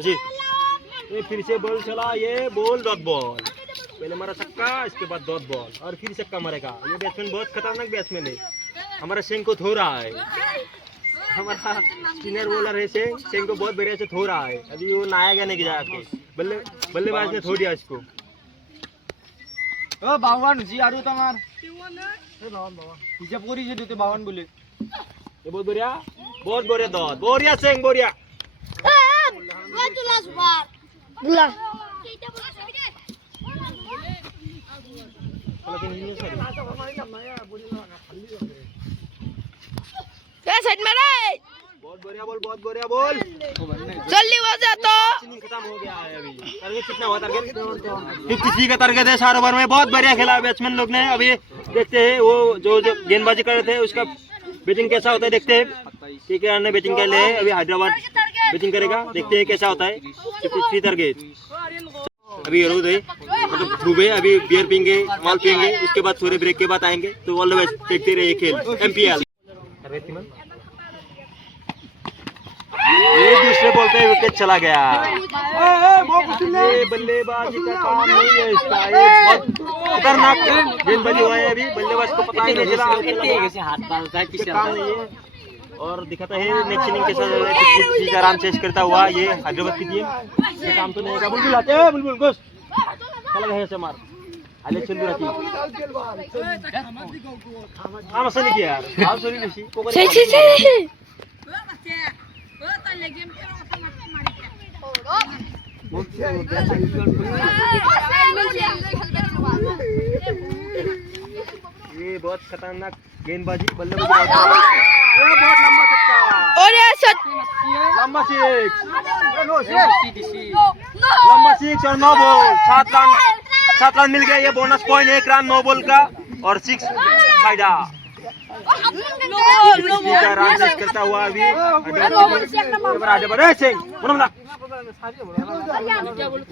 जी ये फिर से बॉल चला, ये बॉल डॉट बॉल, पहले मारा छक्का, इसके बाद डॉट बॉल और फिर छक्का मारेगा। ये बैट्समैन बहुत खतरनाक बैट्समैन है, हमारा शेंग को थो रहा है, हमारा स्पिनर बॉलर है शेंग को बहुत बढ़िया से थो रहा है। अभी वो नया गया नहीं जाके, बल्लेबाज ने थो दिया इसको। ओ बावन जी आरु तमार ए बावन हिसाब करी जे देते बावन बोले ये बहुत बढ़िया डॉट, बढ़िया शेंग बढ़िया। बहुत बढ़िया बोल जल्दी बजा तो खत्म हो गया है। अभी टारगेट कितना हुआ? टारगेट 53 का टारगेट है 4 ओवर में। बहुत बढ़िया खेला बैट्समैन लोग ने। अभी देखते हैं वो जो गेंदबाजी कर रहे थे उसका बैटिंग कैसा होता है, देखते हैं। ठीक है, ने बैटिंग कर ले, अभी हैदराबाद बैटिंग करेगा, देखते हैं कैसा होता है। 53 टारगेट। अभी रोज है मतलब सुबह अभी बियर पियेंगे, माल पियेंगे, उसके बाद थोड़े ब्रेक के बाद आएंगे। तो ऑल द बेस्ट, देखते रहिए खेल MPL। ये दूसरे बोलते हैं विकेट चला गया। ये बल्लेबाजी का काम नहीं है इसका, ये बहुत खतरनाक गेंदबाजी हुआ है। अभी बल्लेबाज को पता ही नहीं चला काम नहीं है। और दिखाता है नेक्स्ट इनिंग के साथ चीज आराम से करता हुआ ये हैदराबाद की टीम। ये काम तो नहीं होगा। बुलबुल आते हैं, बुलबुल घुस चला गया से मार आले चल रही काम असं नहीं किया यार। हाल सोनी नशी छे ये बहुत खतरनाक गेंदबाजी, बल्लेबाजी बहुत लंबा छक्का और ये लंबा सिक्स और 9 बॉल 7 रन मिल गए। ये बोनस पॉइंट 1 रन 9 बॉल का और 6 फायदा। रन चेस करता हुआ अभी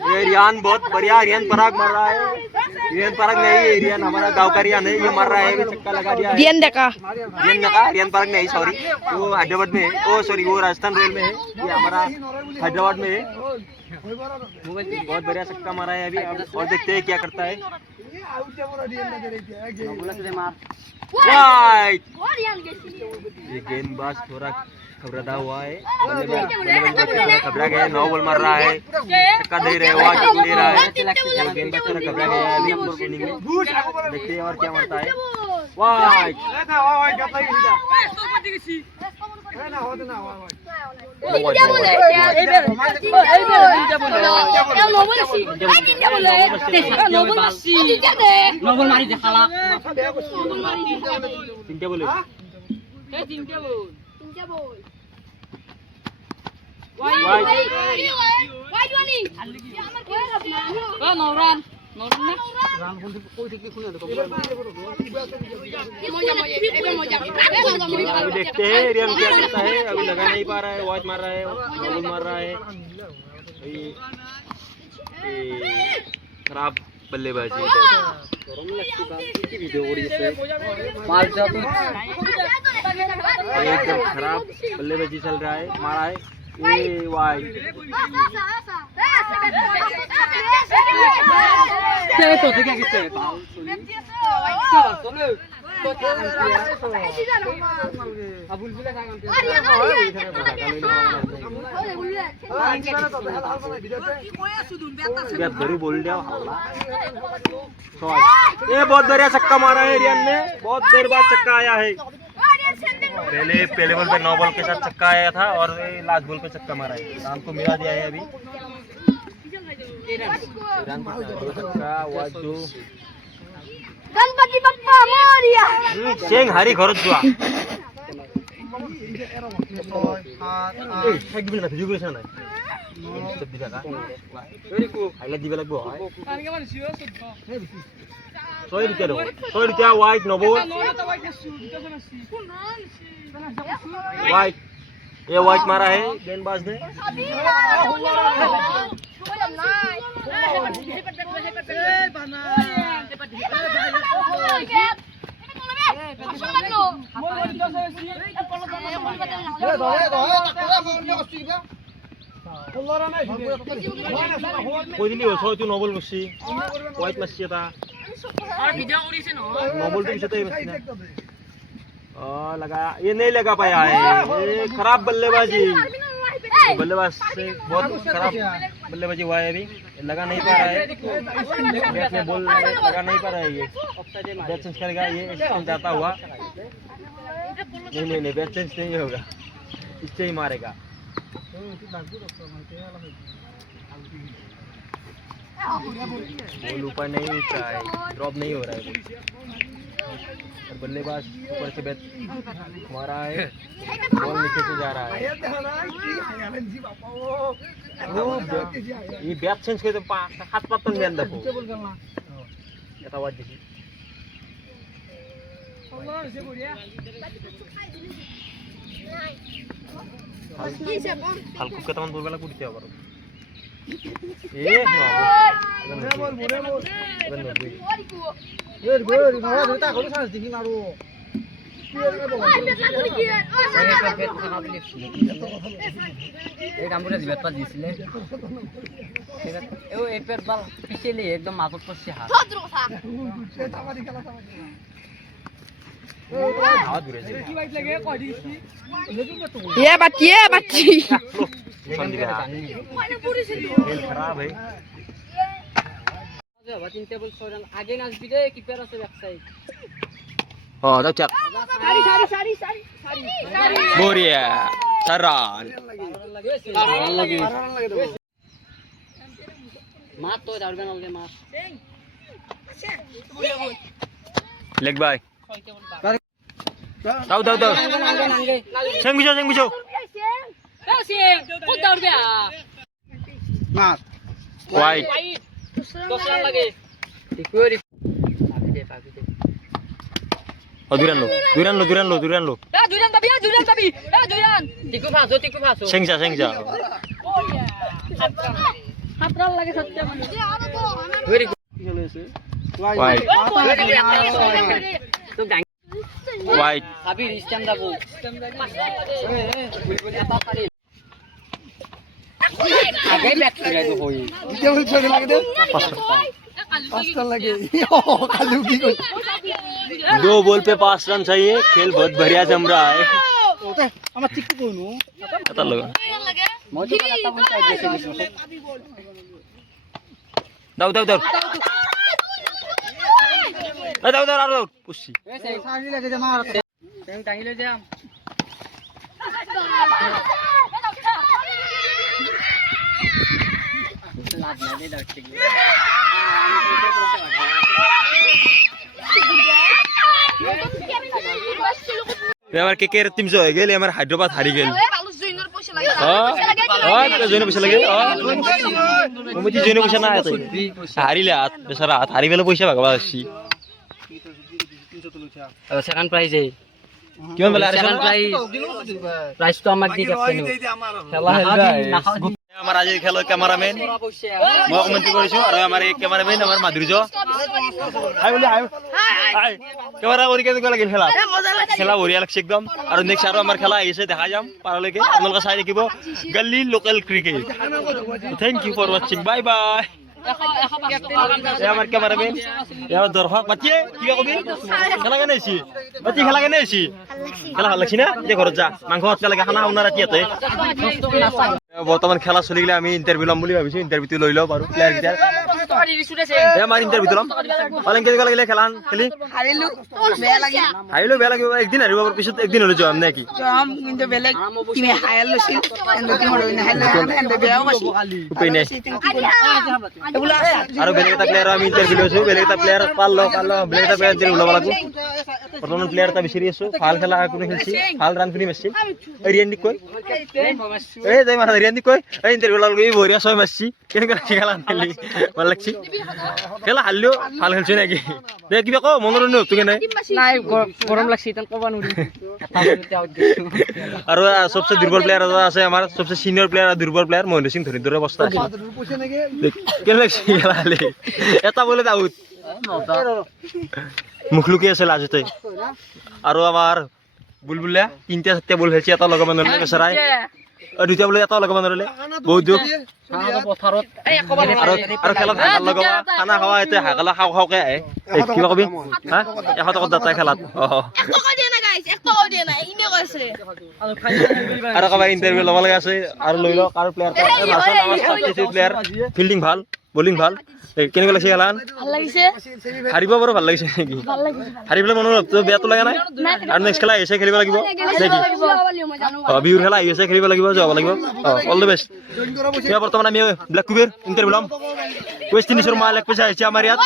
ये रियान बहुत बढ़िया, रियान पराग मार रहा है। रियान पराग नहीं, रियान हमारा गाँव का रियान है, ये मार रहा है। छक्का लगा दिया। रियान पराग नहीं, सॉरी वो हैदराबाद में है। ओ सॉरी वो राजस्थान रॉयल में है, ये हमारा हैदराबाद में है। बहुत बढ़िया छक्का मारा है अभी। और देखते हैं क्या करता है। वाइट ये गेंदबाज थोड़ा घबराता हुआ है, घबरा गया, 9 बॉल मार रहा है, छक्का दे रहे हैं, दे रहा है। गेंदबाज थोड़ा घबरा गया है अभी इनिंग में। देखते हैं और क्या मारता है। वाइट देखते हैं रियान क्या करता है। अभी लगा नहीं पा रहा है, वॉच मार रहा है, बॉल मार रहा है। खराब बल्लेबाजी एकदम खराब बल्लेबाजी चल रहा है, मारा है। ये वाइड बोल दिया। ये बहुत बढ़िया छक्का मारा है रियान ने, बहुत देर बाद छक्का आया है। पहले बॉल पे 9 बॉल के साथ छक्का आया था और लास्ट बॉल पे छक्का मारा है। शाम को मिला दिया है अभी गणपति बप्पा मोरया शेंग हरी घरत जुआ व्हाइट नो बॉल व्हाइट ये व्हाइट मारा है गेंदबाज ने। কৈ দিলি ছয়টো নবল মাৰছি হোৱাইট মাৰছি এটা নবলটো পিছতে মাৰছি না लगा ये नहीं लगा पाया है ये खराब बल्लेबाजी बल्लेबाज से बहुत खराब बल्लेबाजी हुआ है अभी लगा नहीं पा रहा है बैट में बॉल लगा नहीं पा रहा है ये बैट चेंज करेगा ये जाता हुआ नहीं बैट चेंज नहीं होगा इससे ही मारेगा बॉल ऊपर नहीं उठता है ड्रॉप नहीं हो रहा है और बल्लेबाज ऊपर से बैट मारा है बॉल नीचे से जा रहा है ये बैट चेंज करते हाथ पत्तन में अंदर को এটা আওয়াজ দিছি হালকা কেমন বলবেলা কুড়িতে আবার এ বল একদম মাজত পড়ছে হাত ये बाटी खराब है तीन टेबल 6 রান আগে নাচবি রে কিপার আছে back side oh dah cak Boria saran মাত তো দাঁড়বে না ওকে মাত leg by tahu seng bisa কত দাঁড়বে mat white 10 রান লাগে ইকুয়ারি পাবি দে oh duran lo দুইরান দাবি দুইরান টিকু ভাসো seng ja হাত রান লাগে সত্যি মানে white তো গাং white আবি স্ট্যান্ড দাবো আগে ব্যাট করে তো হই কেবল ছড়ে লাগে দে পাঁচটা লাগে কালু কি কই 2 बॉल पे 5 रन चाहिए खेल बहुत बढ़िया जम रहा है ওটা আমার ঠিক কইনু पता लगा মজা লাগতা মন চাই দেশে দাও আরো পুষি সারি লাগে যে মার টাইম টাইলে যাম লাগ না দে ডাকতে গিয়ে আমার কেকের টিম জয় গেল আমার হায়দ্রাবাদ হারি গেল জয়নে পয়সা লাগে কমিটি জয়নে পয়সা না আছে হারিলে হাত বেচারা হাত হারি গেলে পয়সা ভাগবা আসছি সেকেন্ড প্রাইজে কিমান বেলা সেকেন্ড প্রাইজ তো আমাক দি ক্যাপ্টেন খেলা হেলবা আমার আজিৰ খেলৰ ক্যামেৰাম্যান মই কমেন্ট কৰিছো আৰু আমাৰ এই ক্যামেৰাম্যান আমাৰ মাধুৰ্য হাই বলি হাই ক্যামেৰা কৰি কেনেকুৱা লাগিল খেলা বঢ়িয়া লাগছে একদম আৰু নেক্সট আৰু আমাৰ খেলা আহিছে দেখা যাম পাৰলৈকে আপোনালোকে চাই থাকিব গল্লি local cricket thank you for watching bye bye আমার ক্যামেরাম্যান আমার দর্শক বাচ্চে কি কবি খেলা কেনে আছি বাচ্চি খেলা কেনে আছি খেলা ভাল লাগছি না যে ঘৰত যা মাংস আটকা লাগে খানা আপোনাৰ ৰাতি ইয়াতে বৰ্তমান খেলা চলি গেলে আমি ইণ্টাৰভিউ ল'ম বুলি ভাবিছো ইণ্টাৰভিউটো লৈ লওঁ বাৰু প্লেয়াৰ কেইটাৰ আমাৰ ইণ্টাৰভিউটো ল'ম পালেং কেনেকুৱা লাগিলে খেলা খেলি হাৰিলো বেয়া লাগিব একদিন হাৰিব পিছত একদিন হ'লে যাম নে কি উপায় নাই আৰু বেলেগ এটা প্লেয়াৰ আমি ইণ্টাৰভিউ লৈছো বেলেগ এটা প্লেয়াৰ পালো বেলেগ এটা প্লেয়াৰ ইণ্টাৰভিউ ল'ব লাগিব বৰ্তমান প্লেয়াৰ এটা বিচাৰি আছো ভাল খেলা কোনে খেলছি ভাল ৰান কোনে মাৰছি ৰিয়ানদিক কৈ এই যাই মাৰা ৰিয়ানদিক কৈ এই ইণ্টাৰভিউ ল'ব লাগিব বঢ়িয়া ছয় মাৰছি কেনেকুৱা লাগছি খেলা খেলি ভাল লাগছি খেলা হাৰিলেও ভাল খেলছি নেকি দে কিবা কওঁ মনোৰঞ্জন তোকে নাই গৰম লাগছে ইতান কবা নুৰি আৰু সবচে দুৰ্বল প্লেয়াৰ এটা আছে আমাৰ সবচে সিনিয়ৰ প্লেয়াৰ দুৰ্বল প্লেয়াৰ মহেন্দ্ৰ সিং ধোনিৰ দৰে অৱস্থা আছে কেনে লাগছি খেলা খালি এটা বলে আউট মুখ লুকিয়ে আছে লাজতে আৰু আমাৰ বুলবুলিয়া 3টা 4টা বল খেলছি এটা লগা মানুহ বেচাৰাই দুইটা বোলে এটাও লগাব নোৱাৰিলে বহুত দুখ পথাৰত আৰু খেলত হাকাল লগাবা খানা খাৱা এতিয়া হাকালা খাওঁ খাওঁকে আহে এই কিবা কবি হা 100 টকাত দাতাই খেলাত আৰু কবা ইণ্টাৰভিউ ল'ব লগা আছে আৰু লৈ লওক আৰু প্লেয়াৰ ফিল্ডিং ভাল বলিং ভাল কেনেকুৱা লাগিছে খেলান হাৰিব বাৰু ভাল লাগিছে নেকি হাৰিবলৈ মনৰ বেয়াটো লগা নাই আৰু নেক্সট খেলা আহিছে খেলিব লাগিব বিহুৰ খেলা আহি আছে খেলিব লাগিব যাব লাগিব অল দ্য বেষ্ট এতিয়া বৰ্তমান আমি ব্লেক কুবেৰ ইণ্টাৰভিউ ল'ম ৱেষ্ট ইণ্ডিজৰ মাল এক পইচা আহিছে আমাৰ ইয়াত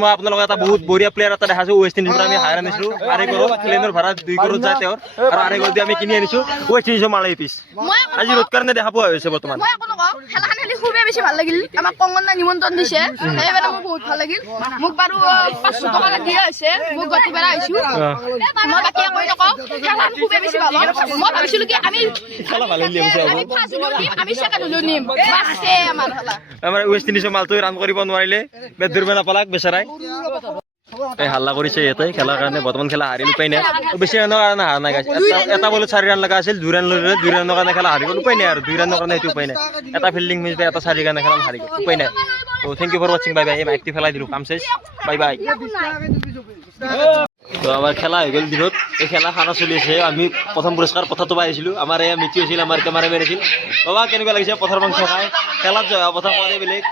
মই আপোনালোকক এটা বহুত বঢ়িয়া প্লেয়াৰ এটা দেখাইছো ৱেষ্ট ইণ্ডিজৰ আমি হায়াৰ আনিছিলো আঢ়ৈ কৰোৰ প্লেনৰ ভাড়া 2 কৰোৰ যায় তেওঁৰ আৰু আঢ়ৈ কৰোৰ দি আমি কিনি আনিছো ৱেষ্ট ইণ্ডিজৰ মাল এই পিছ আজি ৰোড কাৰণে দেখা পোৱা হৈছে বৰ্তমান খেলাখন খেলি খুবেই বেছি ভাল লাগিল আমাক কংগনা নিমন্ত্ৰণ দিছে সেইবাবে মোৰ বহুত ভাল লাগিল মোক বাৰু 500 টকা দিয়া হৈছে মোক গতি বেৰা আহিছো মই বাকি একো নকওঁ খেলাখন খুবেই বেছি ভাল হ'ল মই ভাবিছিলো কি আমি খেলা ভাল হ'লে আমি ফাৰ্ষ্ট হলো নিম আমি সেকেন্ড হলো নিম বাছে আমাৰ খেলা আমাৰ ৱেষ্ট ইণ্ডিজৰ মালটো ৰান কৰিব নোৱাৰিলে বেট ধৰিব নাপালাক বেচাৰাই এই হাল্লা কৰিছে ইয়াতে খেলাৰ কাৰণে বৰ্তমান খেলা হাৰিল উপায় নাই বেছি ৰানৰ কাৰণে হাৰা নাই এটা বলত 4 ৰান লগা আছিল 2 ৰান লৈ 2 ৰানৰ কাৰণে খেলা হাৰি গ'ল উপায় নাই আৰু 2 ৰানৰ কাৰণে এইটো উপায় নাই এটা ফিল্ডিং মিছ এটা 4 কাৰণে খেলা হাৰি গ'ল উপায় নাই তো thank you for watching bye bye এই মাইকটি ফেলাই দিলো কাম শেষ বাই বাই তো আমাৰ খেলা হৈ গ'ল দিনত এই খেলা খানা চলি আছে আমি প্ৰথম পুৰস্কাৰ কথাটো পাইছিলোঁ আমাৰ এয়া মিটি হৈছিল আমাৰ কেমেৰামেন আছিল বাবা কেনেকুৱা লাগিছে পথাৰ মাংস খাই খেলাত যোৱা পথাৰ খোৱাতে বেলেগ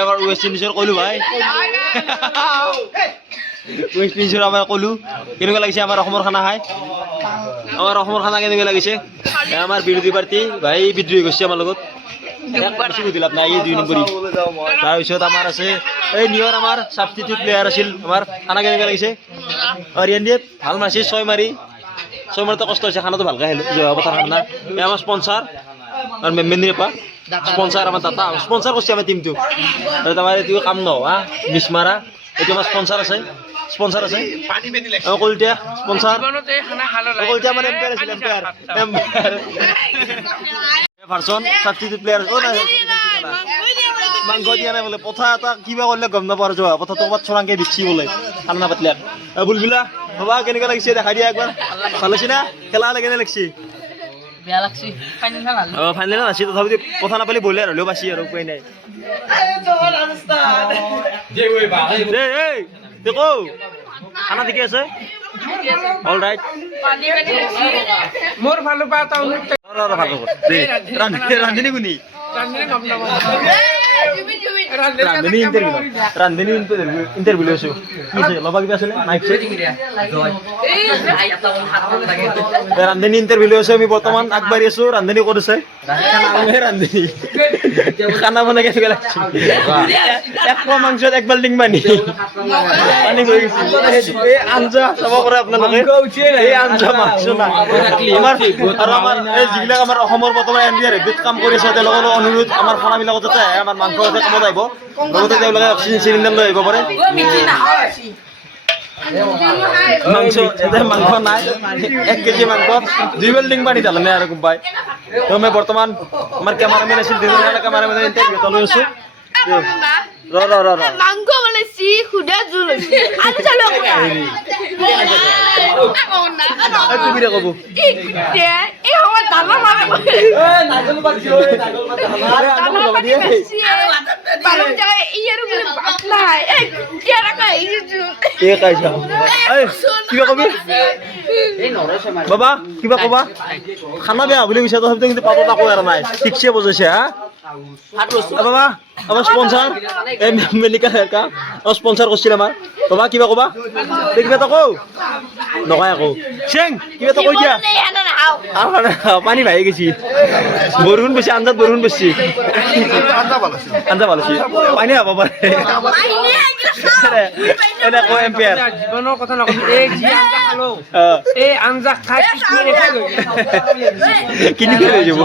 এবাৰ ৱেষ্ট ইণ্ডিজৰ ক'লোঁ ভাই ৱেষ্ট ইণ্ডিজৰ আমাৰ ক'লোঁ কেনেকুৱা লাগিছে আমাৰ অসমৰ খানা খাই আমাৰ অসমৰ খানা কেনেকুৱা লাগিছে আমাৰ বিৰোধী পাৰ্টি ভাই বিদ্ৰোহী কৰিছে আমাৰ লগত বেছি সুধিলাভ নাই এই 2 নম্বৰী তাৰপিছত আমাৰ আছে এই নিয়ৰ আমাৰ ছাবষ্টিটিউট প্লেয়াৰ আছিল আমাৰ খানা কেনেকুৱা লাগিছে অৰিয়ানদীপ ভাল মাৰিছে 6 মাৰি মাৰোঁতে কষ্ট হৈছে খানাটো ভালকৈ আহিলোঁ যোৱা পথাৰ খানা এই আমাৰ স্পনচাৰ আৰু মেমেন্দিৰপা স্পনচাৰ আমাৰ দাতা স্পনচাৰ কৰিছে আমাৰ টিমটো আৰু আমাৰ এইটো কাম নহয় মিছ মাৰা এইটো আমাৰ স্পনচাৰ আছে কলিতা স্পনচাৰ কলিতা আমাৰ এম্পায়াৰ আছিল এম্পায়াৰ ভাৰ্চন ছাবষ্টিটিউট প্লেয়াৰ মাংস দিয়া নাই বোলে পথা এটা কিবা কৰিলে গম নাপাওঁ যোৱা পথাটো ক'ৰবাত চোৰাংকে বিকছি বোলে খানা পাতলে বুলবিলা বাবা কেনেকুৱা লাগিছে দেখাই দিয়া একবাৰ ভাল হৈছে না খেলা হ'লে কেনে লাগিছে বেয়া লাগছে ফাইনেল নাছিল তথাপিতো কথা নাপালি বলে আৰু হ'লেও বাছি আৰু উপায় নাই দেখো খানা ঠিকে আছে অল ৰাইট মোৰ ফালৰ পৰা ৰান্ধনি কোনি ৰান্ধনি ইণ্টাৰভিউ লৈছো কি আছে ল'বা কিবা আছেনে মাইক ৰান্ধনি ইণ্টাৰভিউ লৈছো আমি বৰ্তমান আগবাঢ়ি আছো ৰান্ধনি ক'ত আছে ৰান্ধনি খানা বনাই কেনেকুৱা লাগিছে এক পোৱা মাংসত 1 বাল্টিং পানী হৈ গৈছে এই আঞ্জা চাব পাৰে আপোনালোকে এই আঞ্জা মাংস নাই আৰু আমাৰ এই যিবিলাক আমাৰ অসমৰ বৰ্তমান এনডিআৰ হেবিত কাম কৰি আছে তেওঁলোকৰ অনুৰোধ আমাৰ খানাবিলাকত যাতে আহে আমাৰ মাংস যাতে কামত আহিব লগতে তেওঁলোকে অক্সিজেন চিলিণ্ডাৰ লৈ আহিব পাৰে মাংস এতিয়া মাংস নাই 1 কেজি মাংস 2 বাল্টিং পানী ঢালে আৰু কোম্পাই তো মই বৰ্তমান আমাৰ কেমেৰামেন আছিল কেমেৰামেনৰ ইণ্টাৰভিউ লৈ আছো মাংস বনাইছি খুদা জোল হৈছে আলু চালু কুবিৰে ক'ব এই সময় দানা কিবা কবি বাবা কিবা কবা খানা বেয়া বুলি কৈছে তথাপিতো কিন্তু পাতত আকৌ এৰা নাই ঠিকছে বজাইছে হা বাবা আমাৰ স্পনচাৰ এই মেলিকা হেকা স্পনচাৰ কৰিছিল আমাৰ বাবা কিবা কবা কিবা এটা কওঁ নকয় আকৌ চেং কিবা এটা কৈ দিয়া পানী ভাহি গৈছি বৰষুণ বেছি আঞ্জাত বৰষুণ বেছি আঞ্জা ভাল হৈছে পানী হ'ব পাৰে এনে কয় এম্পায়াৰ জীৱনৰ কথা নকবি এই যি আঞ্জা খালো এই আঞ্জা খাই কিনি লৈ যাব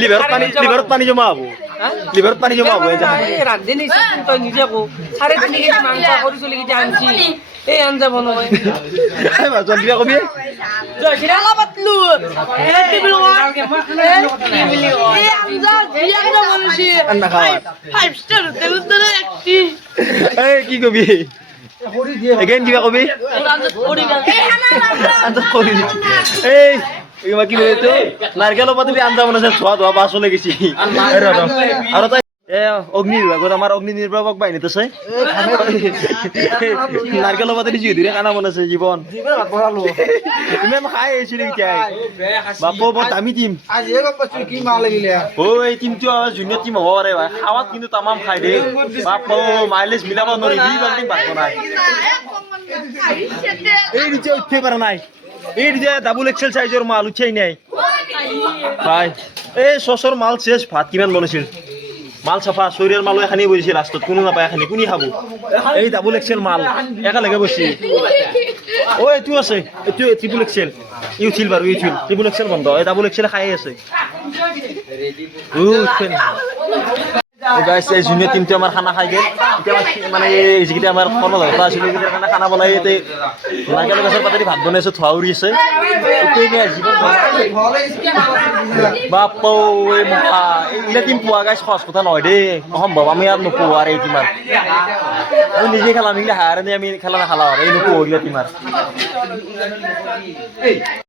লিভাৰত পানী জমা হ'ব লিভাৰত পানী জমা হ'ব ৰান্ধনি তই নিজে কো 3.5 কেজি মাংস কৰি চলি কেজি আনছি এই আঞ্জা বনাই কিবা কবি কি কবি এগেইন কিবা কবি এই কি বলতো নারকেল পাতি আঞ্জা বনাইছে ধোয়া ধোয়া বাস চলে গেছি আৰু তাই অগ্নি বিভাগত আমাৰ অগ্নি নিৰ্বাপক বাহিনীত আছে নাৰকেল পাতি দি ধুৰে খানা বনাইছে জীৱন ইমান খাই আহিছিলি এতিয়া বাপু বৰ দামী টিম এই টিমটো জুনিয়ৰ টিম হ'ব পাৰে ভাই খাৱাত কিন্তু তামাম খাই দে বাপু মাইলেজ মিলাব নোৱাৰি দুই বাল্টি ভাত বনাই এই নিচে উঠতে পারা নাই এই যে ডাবল এক্সেল সাইজের মাল উঠাই নাই ভাই এই সসর মাল শেষ ভাত কিমান বনাইছিল মাল চাফা শরীরের মাল এখানে বসেছে লাস্টত কোনো নাপায় এখানে কোনি খাব এই ডাবল এক্সেল মাল একেলগে বসি ও এইটো আছে এইটো ট্রিপল এক্সেল ই উঠিল বাৰু উঠিল ট্রিপল এক্সেল বন্ধ এই ডাবল এক্সেল খাই আছে গাইস এই জুনিয়র টিমটো আমার খানা খাই গেল এতিয়া মানে যিকেইটা আমাৰ কৰ্ম দৰকাৰ আছিল সেইকেইটাৰ কাৰণে খানা বনাই ইয়াতে নাৰকেল গছৰ পাতেদি ভাত বনাইছো থোৱা উৰি আছে বাপৌ এই মুখা এইগিলা টিম পোৱা গাইছ সহজ কথা নহয় দেই সম্ভৱ আমি ইয়াত নোপোৱা আৰু এই টিমাৰ আমি নিজে খেলাম এইগিলা হায়াৰ আমি খেলা নাখালা আৰু এই নোপোৱা এইগিলা টিমাৰ